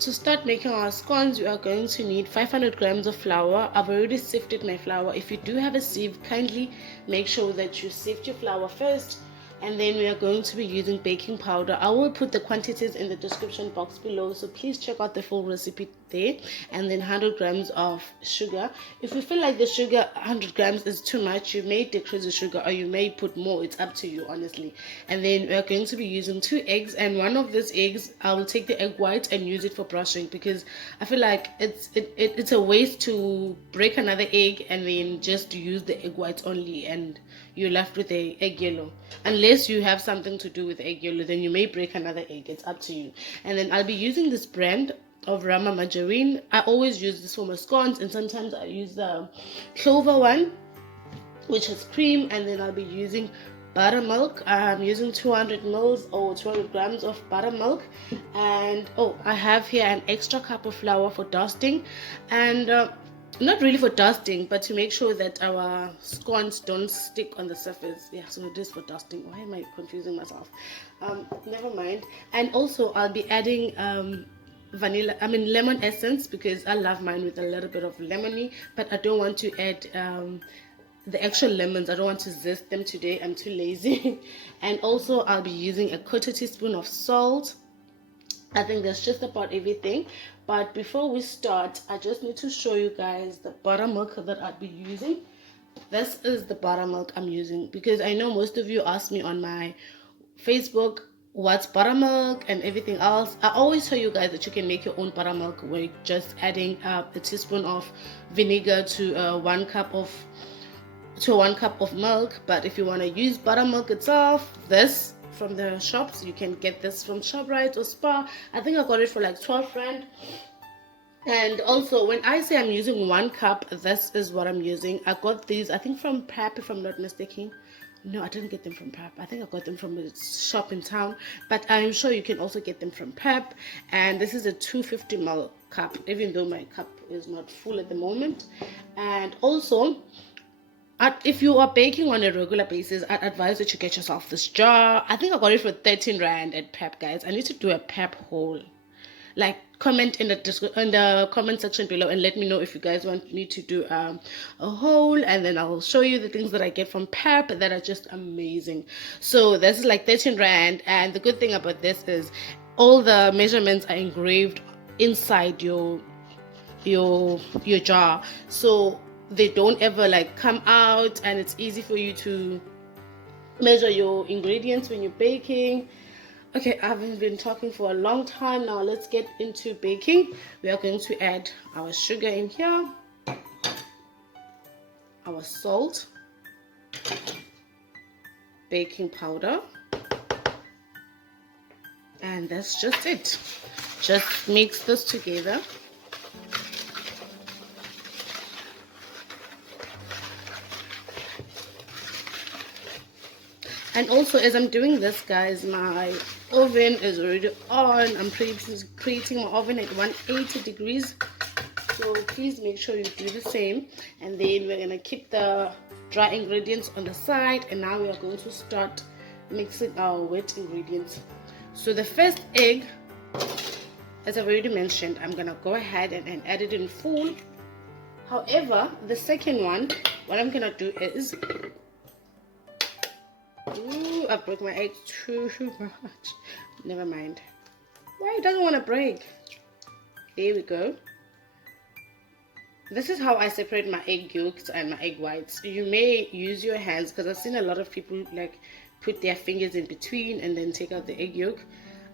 To start making our scones, we are going to need 500 grams of flour. I've already sifted my flour. If you do have a sieve, kindly make sure that you sift your flour first. And then we are going to be using baking powder. I will put the quantities in the description box below, so please check out the full recipe there. And then 100 grams of sugar. If you feel like the sugar 100 grams is too much, you may decrease the sugar or you may put more. It's up to you, honestly. And then we are going to be using 2 eggs, and one of these eggs I will take the egg white and use it for brushing, because I feel like it's a waste to break another egg and then just use the egg whites only, and you're left with the egg yellow. Unless you have something to do with egg yellow, then you may break another egg. It's up to you. And then I'll be using this brand of Rama margarine. I always use this for my scones, and sometimes I use the clover one, which has cream. And then I'll be using buttermilk. I'm using 200 mils or 200 grams of buttermilk. And I have here an extra cup of flour for dusting, and not really for dusting, but to make sure that our scones don't stick on the surface. Yeah, so it is for dusting. Why am I confusing myself? Never mind. And also I'll be adding lemon essence, because I love mine with a little bit of lemony, but I don't want to add the actual lemons. I don't want to zest them today. I'm too lazy. And also I'll be using a quarter teaspoon of salt. I think that's just about everything. But before we start, I just need to show you guys the buttermilk that I'll be using. This is the buttermilk I'm using, because I know most of you ask me on my Facebook what's buttermilk and everything else. I always tell you guys that you can make your own buttermilk with just adding a teaspoon of vinegar to 1 cup of milk. But if you want to use buttermilk itself, this from the shops, you can get this from ShopRite or Spar. I think I got it for like 12 rand. And also, when I say I'm using 1 cup, this is what I'm using. I got these, I think, from PREHEAT, if I'm not mistaken. No, I didn't get them from PREHEAT. I think I got them from a shop in town, but I'm sure you can also get them from PREHEAT. And this is a 250 ml cup, even though my cup is not full at the moment. And also, if you are baking on a regular basis, I'd advise that you get yourself this jar. I think I got it for 13 rand at PREHAT, guys. I need to do a PREHAT haul. Like, comment in the comment section below and let me know if you guys want me to do a haul, and then I'll show you the things that I get from PREHAT that are just amazing. So this is like 13 rand, and the good thing about this is all the measurements are engraved inside your jar, so they don't ever like come out, and it's easy for you to measure your ingredients when you're baking. Okay, I haven't been talking for a long time now. Let's get into baking. We are going to add our sugar in here, our salt, baking powder, and that's just it. Just mix this together. And also, as I'm doing this, guys, my oven is already on. I'm preheating my oven at 180 degrees. So please make sure you do the same. And then we're going to keep the dry ingredients on the side. And now we are going to start mixing our wet ingredients. So the first egg, as I've already mentioned, I'm going to go ahead and add it in full. However, the second one, what I'm going to do is... Ooh, I broke my egg too much. Never mind. Why it doesn't want to break? There we go. This is how I separate my egg yolks and my egg whites. You may use your hands, because I've seen a lot of people like put their fingers in between and then take out the egg yolk.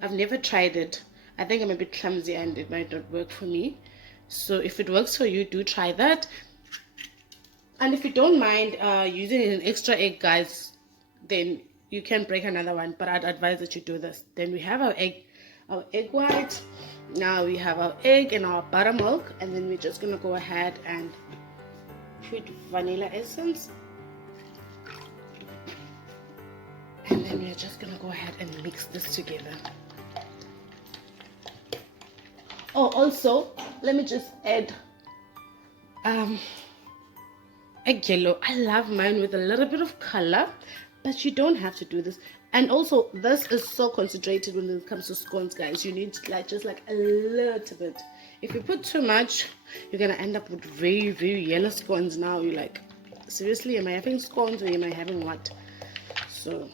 I've never tried it. I think I'm a bit clumsy and it might not work for me. So if it works for you, do try that. And if you don't mind using an extra egg, guys, then you can break another one, but I'd advise that you do this. Then we have our egg white. Now we have our egg and our buttermilk, and then we're just gonna go ahead and put vanilla essence, and then we're just gonna go ahead and mix this together. Oh, also let me just add egg yellow. I love mine with a little bit of color, but you don't have to do this. And also, this is so concentrated when it comes to scones, guys. You need like just like a little bit. If you put too much, you're gonna end up with very, very yellow scones. Now you're like, seriously, am I having scones or am I having what? So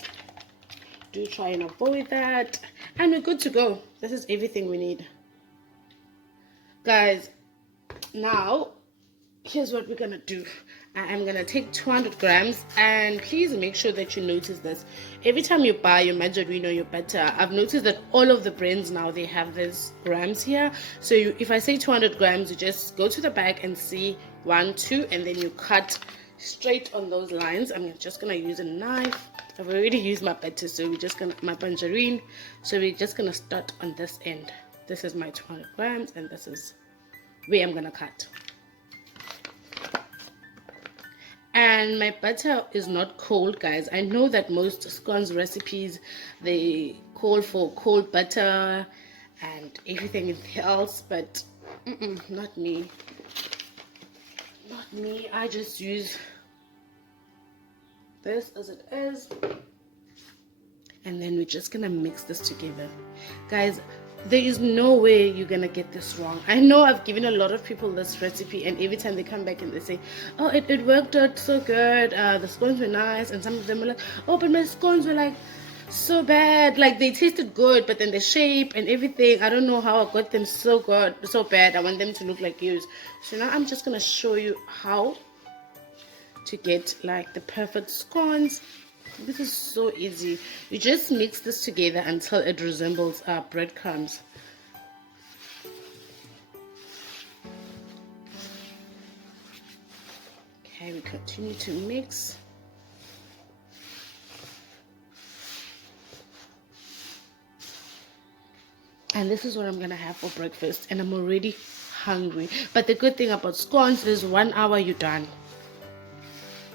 do try and avoid that, and we're good to go. This is everything we need, guys. Now here's what we're gonna do. I'm gonna take 200 grams, and please make sure that you notice this every time you buy your margarine or your butter. I've noticed that all of the brands now, they have these grams here. So if I say 200 grams, you just go to the back and see 1, 2, and then you cut straight on those lines. I'm just gonna use a knife. I've already used my butter, so we're just gonna my margarine. So we're just gonna start on this end. This is my 200 grams, and this is where I'm gonna cut. And my butter is not cold, guys. I know that most scones recipes, they call for cold butter and everything else, but not me. Not me. I just use this as it is, and then we're just gonna mix this together, guys. There is no way you're gonna get this wrong. I know I've given a lot of people this recipe, and every time they come back and they say, oh, it worked out so good, the scones were nice, and some of them were like, oh, but my scones were like so bad, like they tasted good, but then the shape and everything, I don't know how I got them so good, so bad. I want them to look like yours. So now I'm just gonna show you how to get like the perfect scones. This is so easy. You just mix this together until it resembles breadcrumbs. Okay, we continue to mix. And this is what I'm gonna have for breakfast, and I'm already hungry. But the good thing about scones is 1 hour you're done.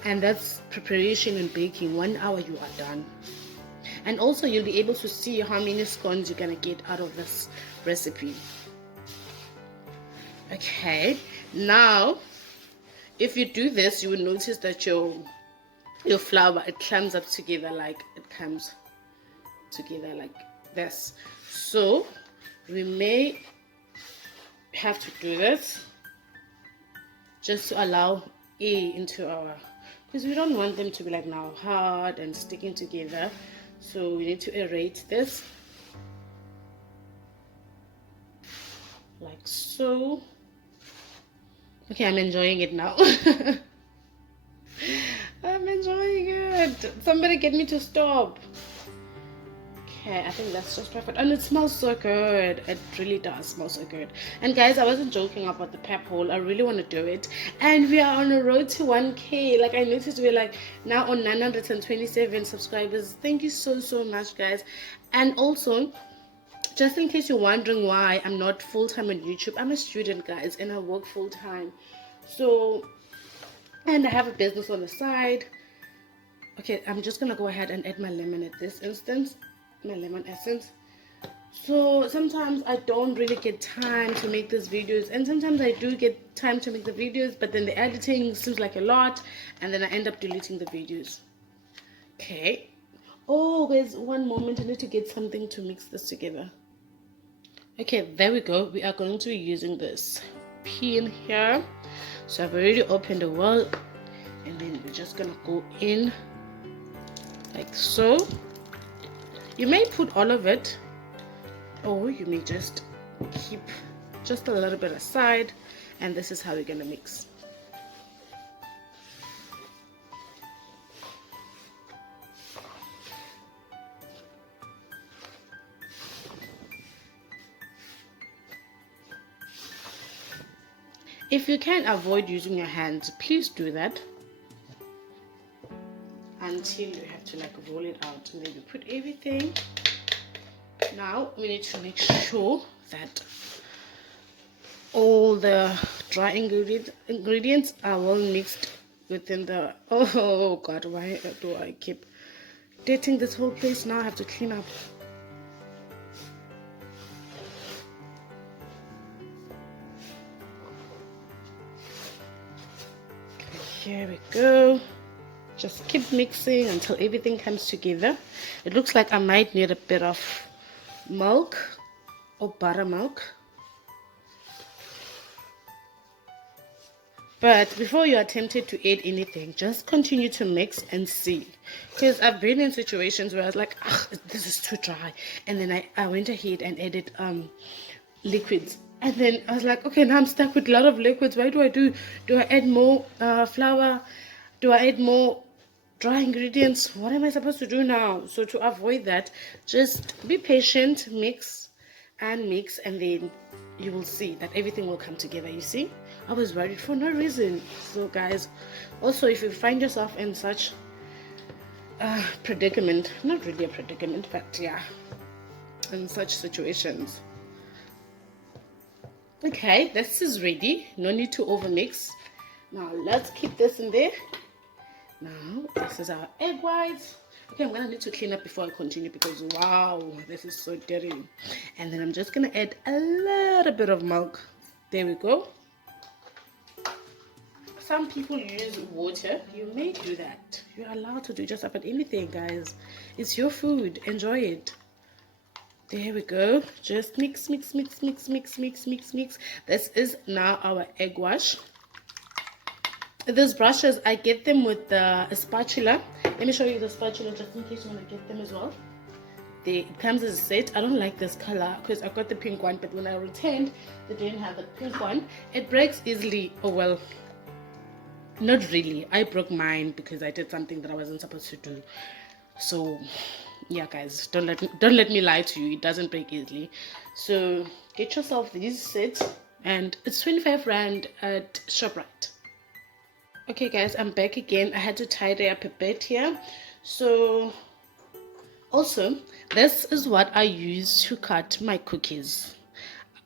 And that's preparation and baking. 1 hour you are done. And also you'll be able to see how many scones you're gonna get out of this recipe. Okay, now if you do this, you will notice that your flour, it clumps up together, like it comes together like this. So we may have to do this just to allow air into our, because we don't want them to be like now hard and sticking together. So we need to aerate this like so. Okay, I'm enjoying it now. I'm enjoying it. Somebody get me to stop. Okay, I think that's just perfect, and it smells so good. It really does smell so good. And guys, I wasn't joking about the pep hole. I really want to do it, and we are on a road to 1K. Like, I noticed we're like now on 927 subscribers. Thank you so much, guys. And also, just in case you're wondering why I'm not full-time on YouTube, I'm a student, guys, and I work full-time. So, and I have a business on the side. Okay, I'm just gonna go ahead and add my lemon at this instance, my lemon essence. So sometimes I don't really get time to make these videos, and sometimes I do get time to make the videos, but then the editing seems like a lot, and then I end up deleting the videos. Okay. Oh, guys, one moment. I need to get something to mix this together. Okay, there we go. We are going to be using this pin here. So I've already opened the well, and then we're just gonna go in like so. You may put all of it, or you may just keep just a little bit aside, and this is how we're gonna mix. If you can avoid using your hands, please do that until you have to like roll it out, and then you put everything. Now we need to make sure that all the dry ingredients are well mixed within the, oh god, why do I keep dating this whole place? Now I have to clean up. Okay, here we go. Just keep mixing until everything comes together. It looks like I might need a bit of milk or buttermilk. But before you are tempted to add anything, just continue to mix and see. Because I've been in situations where I was like, this is too dry. And then I went ahead and added liquids. And then I was like, okay, now I'm stuck with a lot of liquids. What do? Do I add more flour? Do I add more dry ingredients? What am I supposed to do now? So to avoid that, just be patient, mix, and then you will see that everything will come together. You see, I was worried for no reason. So guys, also if you find yourself in such a predicament, not really a predicament, but yeah, in such situations. Okay, this is ready. No need to overmix. Now let's keep this in there. Now this is our egg whites. Okay, I'm gonna need to clean up before I continue because wow, this is so dirty. And then I'm just gonna add a little bit of milk. There we go. Some people use water. You may do that. You're allowed to do just about anything, guys. It's your food. Enjoy it. There we go. Just mix, mix, mix, mix, mix, mix, mix, mix. This is now our egg wash. These brushes, I get them with a spatula. Let me show you the spatula just in case you want to get them as well. It comes as a set. I don't like this color because I got the pink one, but when I returned, they didn't have the pink one. It breaks easily. Oh well, not really. I broke mine because I did something that I wasn't supposed to do. So yeah, guys, don't let me lie to you. It doesn't break easily. So get yourself these sets, and it's 25 Rand at ShopRite. Okay guys, I'm back again. I had to tidy up a bit here. So also, this is what I use to cut my cookies.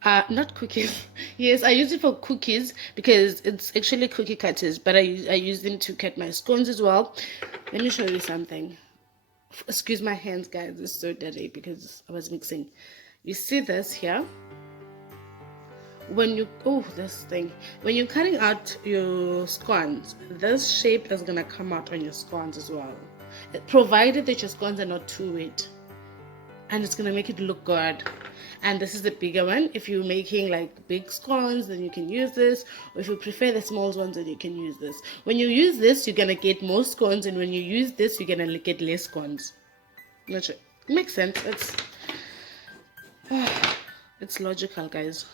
Not cookies. Yes, I use it for cookies because it's actually cookie cutters, but I use them to cut my scones as well. Let me show you something. Excuse my hands, guys. It's so dirty because I was mixing. You see this here? When you're cutting out your scones, this shape is gonna come out on your scones as well, provided that your scones are not too wet, and it's gonna make it look good. And this is the bigger one. If you're making like big scones, then you can use this, or if you prefer the small ones, then you can use this. When you use this, you're gonna get more scones, and when you use this, you're gonna get less scones. Not sure. It makes sense. It's logical, guys.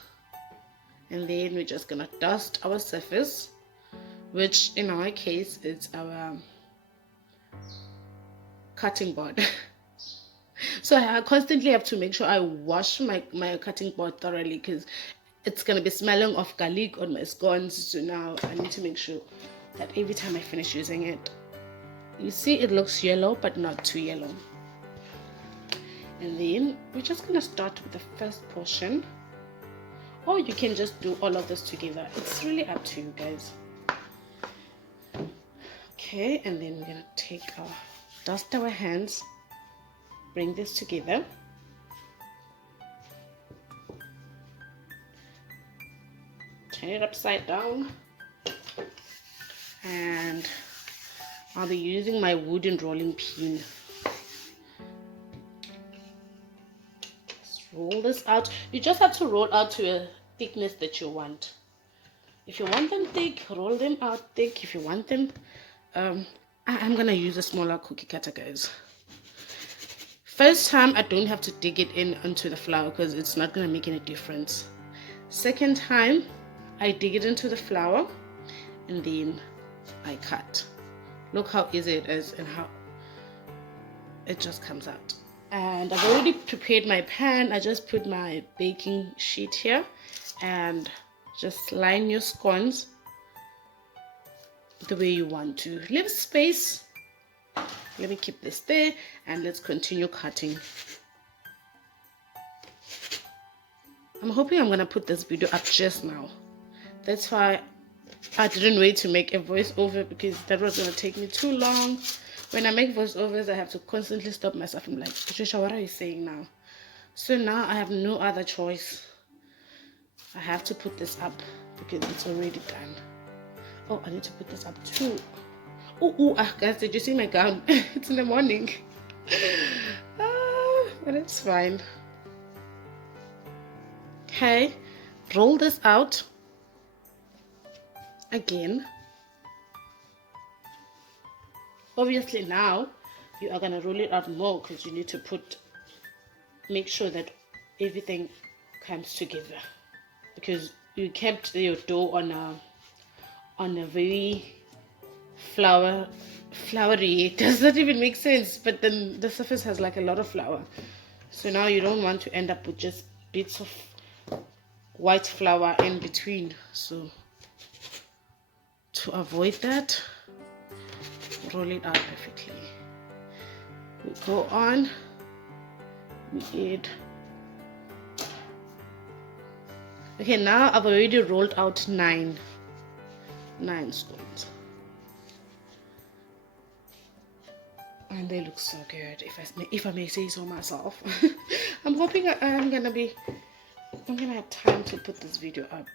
And then we're just gonna dust our surface, which in our case is our cutting board. So I constantly have to make sure I wash my cutting board thoroughly because it's gonna be smelling of garlic on my scones. So now I need to make sure that every time I finish using it, you see it looks yellow but not too yellow. And then we're just gonna start with the first portion. Or you can just do all of this together. It's really up to you guys. Okay, and then we're gonna dust our hands, bring this together. Turn it upside down. And I'll be using my wooden rolling pin. Roll this out. You just have to roll out to a thickness that you want. If you want them thick, roll them out thick. If you want them I'm gonna use a smaller cookie cutter, guys. First time I don't have to dig it in onto the flour because it's not gonna make any difference. Second time I dig it into the flour and then I cut. Look how easy it is and how it just comes out. And I've already prepared my pan. I just put my baking sheet here and just line your scones the way you want to. Leave space. Let me keep this there and let's continue cutting. I'm hoping I'm gonna put this video up just now. That's why I didn't wait to make a voiceover because that was gonna take me too long. When I make voiceovers, I have to constantly stop myself. I'm like, Patricia, what are you saying now? So now I have no other choice. I have to put this up because it's already done. Oh, I need to put this up too. Guys, did you see my gown? It's in the morning. But it's fine. Okay, roll this out again. Obviously now you are gonna roll it out more because you need to make sure that everything comes together, because you kept your dough on a very floury. Does that even make sense? But then the surface has like a lot of flour, so now you don't want to end up with just bits of white flour in between. So to avoid that, roll it out perfectly. We go on, we add. Okay, now I've already rolled out nine scones, and they look so good, if I may say so myself. I'm hoping I'm gonna have time to put this video up.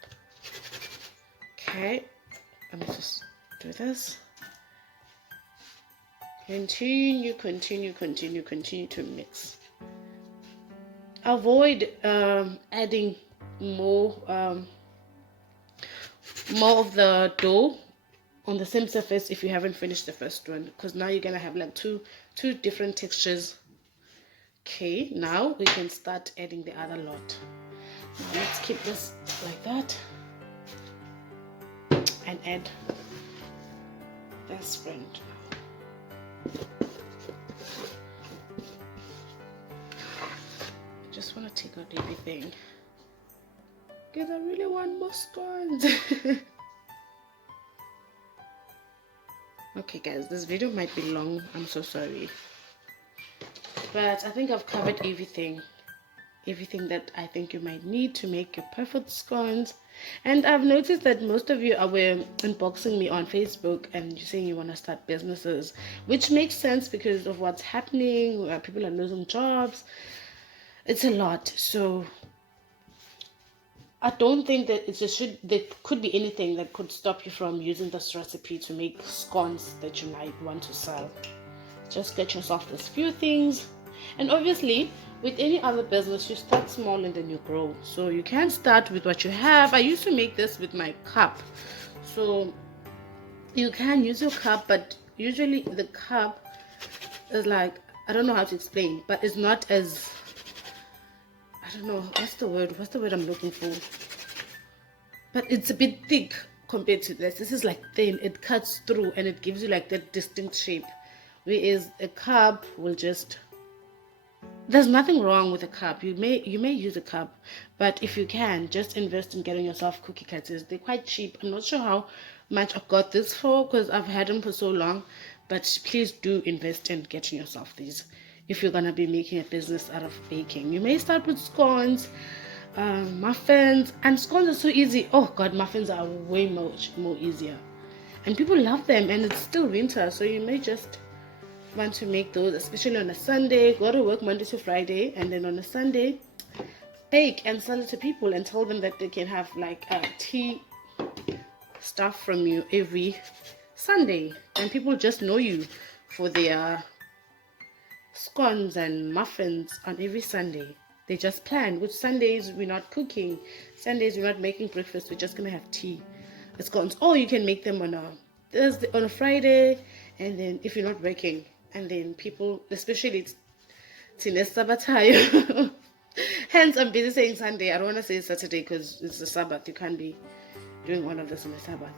Okay, let me just do this. Continue to mix. Avoid adding more of the dough on the same surface if you haven't finished the first one, because now you're gonna have like two different textures. Okay, now we can start adding the other lot. Now let's keep this like that and add this friend. Just want to take out everything because I really want more scones. Okay guys, this video might be long, I'm so sorry, but I think I've covered everything that I think you might need to make your perfect scones. And I've noticed that most of you were inboxing me on Facebook and you're saying you want to start businesses, which makes sense because of what's happening. People are losing jobs. It's a lot. So I don't think that there could be anything that could stop you from using this recipe to make scones that you might want to sell. Just get yourself these few things, and obviously with any other business you start small and then you grow. So you can start with what you have. I used to make this with my cup, so you can use your cup, but usually the cup is like, I don't know how to explain, but it's not as, I don't know, what's the word I'm looking for, but it's a bit thick compared to this. This is like thin, it cuts through and it gives you like that distinct shape, whereas a cup will just, there's nothing wrong with a cup. You may use a cup, but if you can, just invest in getting yourself cookie cutters. They're quite cheap. I'm not sure how much I got this for because I've had them for so long, but please do invest in getting yourself these if you're gonna be making a business out of baking. You may start with scones, muffins, and scones are so easy. Oh god, muffins are way much more easier, and people love them, and it's still winter, so you may just want to make those, especially on a Sunday. Go to work Monday to Friday, and then on a Sunday bake and sell it to people and tell them that they can have like tea stuff from you every Sunday, and people just know you for their scones and muffins on every Sunday. They just plan which Sundays we're not cooking, Sundays we're not making breakfast, we're just gonna have tea, scones. Or you can make them on a Thursday, on a Friday, and then if you're not working, and then people, especially it's Sabbath, hence I'm busy saying Sunday. I don't want to say Saturday because it's the Sabbath. You can't be doing one of this on the Sabbath.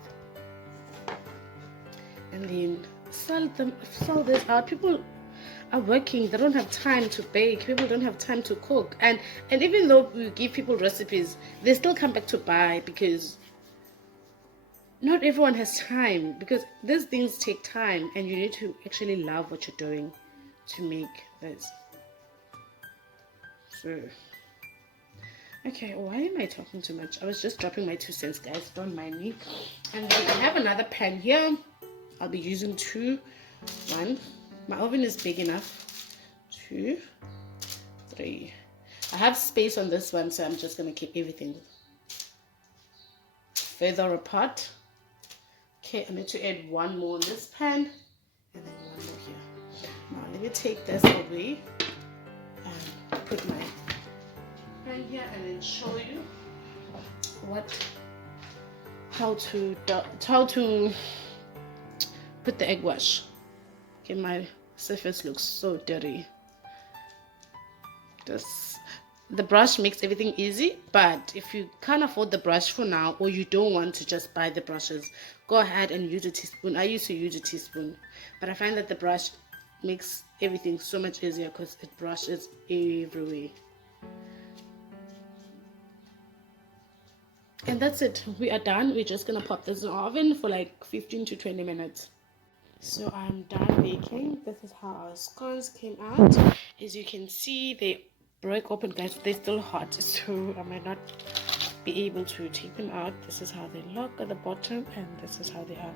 And then sell this out. People are working, they don't have time to bake, people don't have time to cook, and even though we give people recipes, they still come back to buy because not everyone has time, because these things take time and you need to actually love what you're doing to make this. So okay, why am I talking too much? I was just dropping my 2 cents, guys, don't mind me. And then I have another pan here. I'll be using 2. 1, my oven is big enough. 2, 3. I have space on this one, so I'm just going to keep everything further apart. Okay, I need to add 1 more in this pan. and then one more here. Now let me take this away and put my pan here and then show you how to put the egg wash. Okay, my surface looks so dirty. The brush makes everything easy, but if you can't afford the brush for now, or you don't want to just buy the brushes, go ahead and use a teaspoon. I used to use a teaspoon, but I find that the brush makes everything so much easier because it brushes everywhere. And that's it, we are done. We're just gonna pop this in the oven for like 15 to 20 minutes. So I'm done baking. This is how our scones came out. As you can see, they break open, guys. They're still hot, so I might not be able to take them out. This is how they look at the bottom, and this is how they are.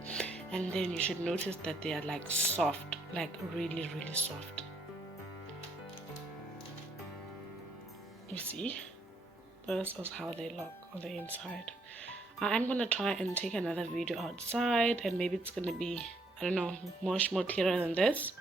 And then you should notice that they are like soft, like really soft. You see, this is how they look on the inside. I'm gonna try and take another video outside, and maybe it's gonna be, I don't know, much more clearer than this.